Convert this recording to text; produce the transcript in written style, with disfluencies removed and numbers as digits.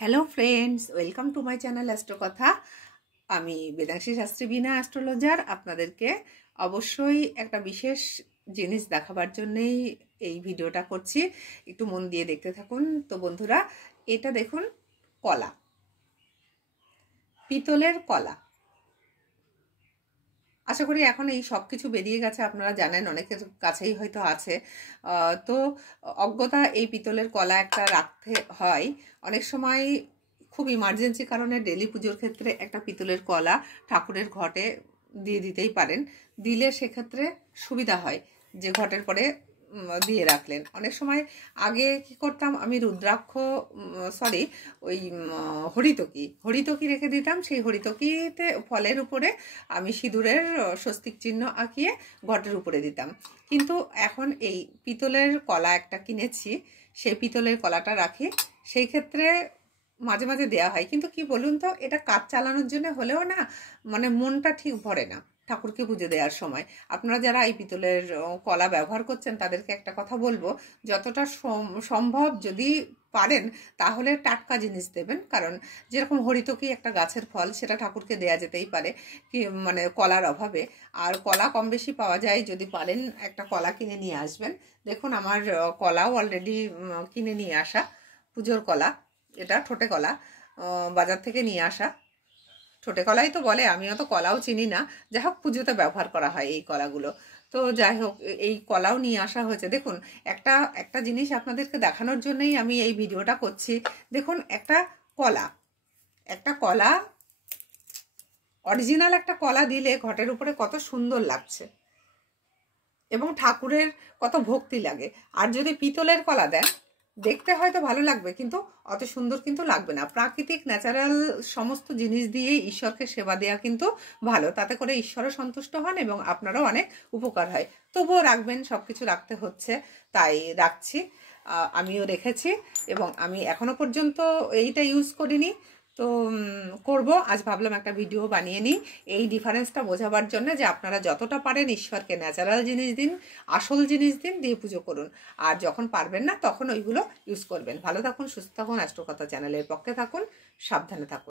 Hello friends, welcome to my channel Astrokatha. আমি বেদাংশী শাস্ত্রী বিনা astrologer. আপনাদেরকে অবশ্যই একটা বিশেষ জিনিস দেখাবার জন্যই এই ভিডিওটা করছি, একটু মন দিয়ে দেখতে থাকুন। তো বন্ধুরা, এটা দেখুন, কলা, পিতলের কলা। আশা করি এখন এই সব কিছু বেরিয়ে গেছে, আপনারা জানেন, অনেকের কাছেই হয়তো আছে। তো অজ্ঞতা এই পিতলের কলা একটা রাখতে হয়। অনেক সময় খুব ইমার্জেন্সি কারণে ডেলি পুজোর ক্ষেত্রে একটা পিতলের কলা ঠাকুরের ঘটে দিয়ে দিতেই পারেন। দিলে সেক্ষেত্রে সুবিধা হয় যে ঘটের পরে দিয়ে রাখলেন। অনেক সময় আগে কি করতাম, আমি রুদ্রাক্ষ ওই হরিতকি রেখে দিতাম। সেই হরিতকিতে ফলের উপরে আমি সিঁদুরের স্বস্তিক চিহ্ন আঁকিয়ে ঘটের উপরে দিতাম। কিন্তু এখন এই পিতলের কলা একটা কিনেছি, সেই পিতলের কলাটা রাখি। সেই ক্ষেত্রে মাঝে মাঝে দেওয়া হয়, কিন্তু কি বলুন তো, এটা কাজ চালানোর জন্য হলেও না, মানে মনটা ঠিক ভরে না ঠাকুরকে পুজো দেওয়ার সময়। আপনারা যারা এই পিতলের কলা ব্যবহার করছেন তাদেরকে একটা কথা বলবো, যতটা সম্ভব যদি পারেন তাহলে টাটকা জিনিস দেবেন। কারণ যেরকম হরিতকি একটা গাছের ফল, সেটা ঠাকুরকে দেয়া যেতেই পারে কি, মানে কলার অভাবে। আর কলা কম বেশি পাওয়া যায়, যদি পারেন একটা কলা কিনে নিয়ে আসবেন। দেখুন, আমার কলাও অলরেডি কিনে নিয়ে আসা, পুজোর কলা। এটা ঠোঁটে কলা, বাজার থেকে নিয়ে আসা। ঠোঁটে কলাই তো বলে, আমিও তো কলাও চিনি না। যাই হোক, পুজোতে ব্যবহার করা হয় এই কলাগুলো। তো যাই হোক, এই কলাও নিয়ে আসা হয়েছে। দেখুন, একটা একটা জিনিস আপনাদেরকে দেখানোর জন্যই আমি এই ভিডিওটা করছি। দেখুন, একটা কলা অরিজিনাল একটা কলা দিলে ঘটের উপরে কত সুন্দর লাগছে এবং ঠাকুরের কত ভক্তি লাগে। আর যদি পিতলের কলা দেন, দেখতে হয়তো ভালো লাগবে কিন্তু অত সুন্দর কিন্তু লাগবে না। প্রাকৃতিক ন্যাচারাল সমস্ত জিনিস দিয়ে ঈশ্বরকে সেবা দেওয়া কিন্তু ভালো, তাতে করে ঈশ্বরও সন্তুষ্ট হন এবং আপনারও অনেক উপকার হয়। তবুও রাখবেন, সব কিছু রাখতে হচ্ছে, তাই রাখছি। আমিও রেখেছি এবং আমি এখনো পর্যন্ত এইটা ইউজ করিনি। তো করব, আজ ভাবলাম একটা ভিডিও বানিয়ে নিই এই ডিফারেন্সটা বোঝাবার জন্য, যে আপনারা যতটা পারেন ঈশ্বরকে ন্যাচারাল জিনিস দিন, আসল জিনিস দিন, দিয়ে পুজো করুন। আর যখন পারবেন না তখন ওইগুলো ইউজ করবেন। ভালো থাকুন, সুস্থ থাকুন, অ্যাস্ট্রোকথা চ্যানেলের পক্ষে থাকুন, সাবধানে থাকুন।